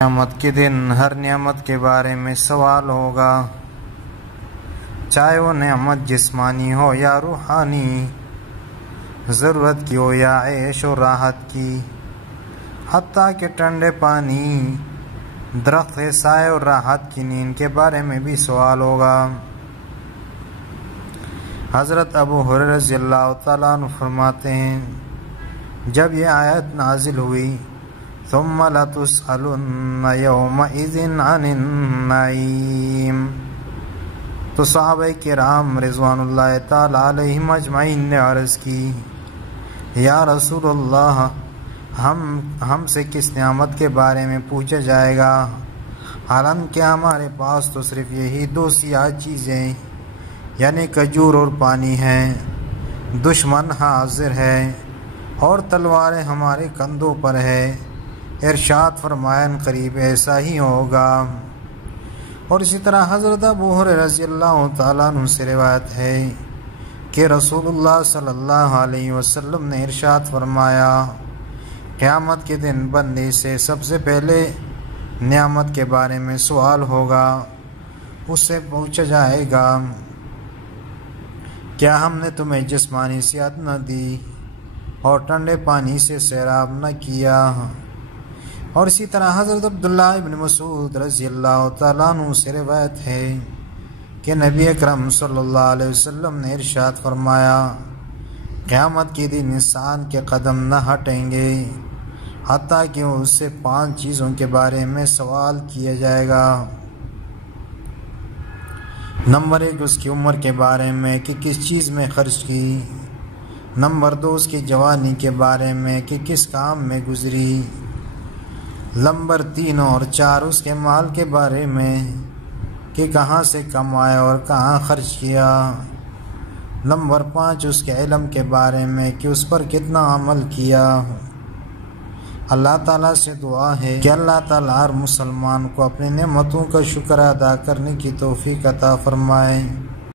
قیامت کے دن ہر نعمت کے بارے میں سوال ہوگا، چاہے وہ نعمت جسمانی ہو یا روحانی، ضرورت کی ہو یا عیش و راحت کی، حتیٰ کہ ٹھنڈے پانی، درخت سائے اور راحت کی نیند کے بارے میں بھی سوال ہوگا۔ حضرت ابو ہریرہ رضی اللہ تعالیٰ عنہ فرماتے ہیں، جب یہ آیت نازل ہوئی ثم لتسألن یومئذ عن النعیم، تو صحابہ کرام رضوان اللہ تعالی علیہم اجمعین نے عرض کی، یا رسول اللہ، ہم سے کس نعمت کے بارے میں پوچھا جائے گا، حالانکہ ہمارے پاس تو صرف یہی دو سیاہ چیزیں یعنی کھجور اور پانی ہیں، دشمن حاضر ہے اور تلواریں ہمارے کندھوں پر ہے۔ ارشاد فرمایا قریب ایسا ہی ہوگا۔ اور اسی طرح حضرت ابو ہریرہ رضی اللہ تعالیٰ عنہ سے روایت ہے کہ رسول اللہ صلی اللہ علیہ وسلم نے ارشاد فرمایا، قیامت کے دن بندے سے سب سے پہلے نعمت کے بارے میں سوال ہوگا۔ اس سے پوچھا جائے گا، کیا ہم نے تمہیں جسمانی صحت نہ دی اور ٹھنڈے پانی سے سیراب نہ کیا؟ اور اسی طرح حضرت عبداللہ ابن مسعود رضی اللہ تعالیٰ عنہ سے روایت ہے کہ نبی اکرم صلی اللہ علیہ وسلم نے ارشاد فرمایا، قیامت کے دن انسان کے قدم نہ ہٹیں گے حتیٰ کہ اس سے 5 چیزوں کے بارے میں سوال کیا جائے گا۔ نمبر 1، اس کی عمر کے بارے میں کہ کس چیز میں خرچ کی۔ نمبر 2، اس کی جوانی کے بارے میں کہ کس کام میں گزری۔ نمبر 3 اور 4، اس کے مال کے بارے میں کہ کہاں سے کمایا اور کہاں خرچ کیا۔ نمبر 5، اس کے علم کے بارے میں کہ اس پر کتنا عمل کیا۔ اللہ تعالیٰ سے دعا ہے کہ اللہ تعالیٰ ہر مسلمان کو اپنی نعمتوں کا شکر ادا کرنے کی توفیق عطا فرمائے۔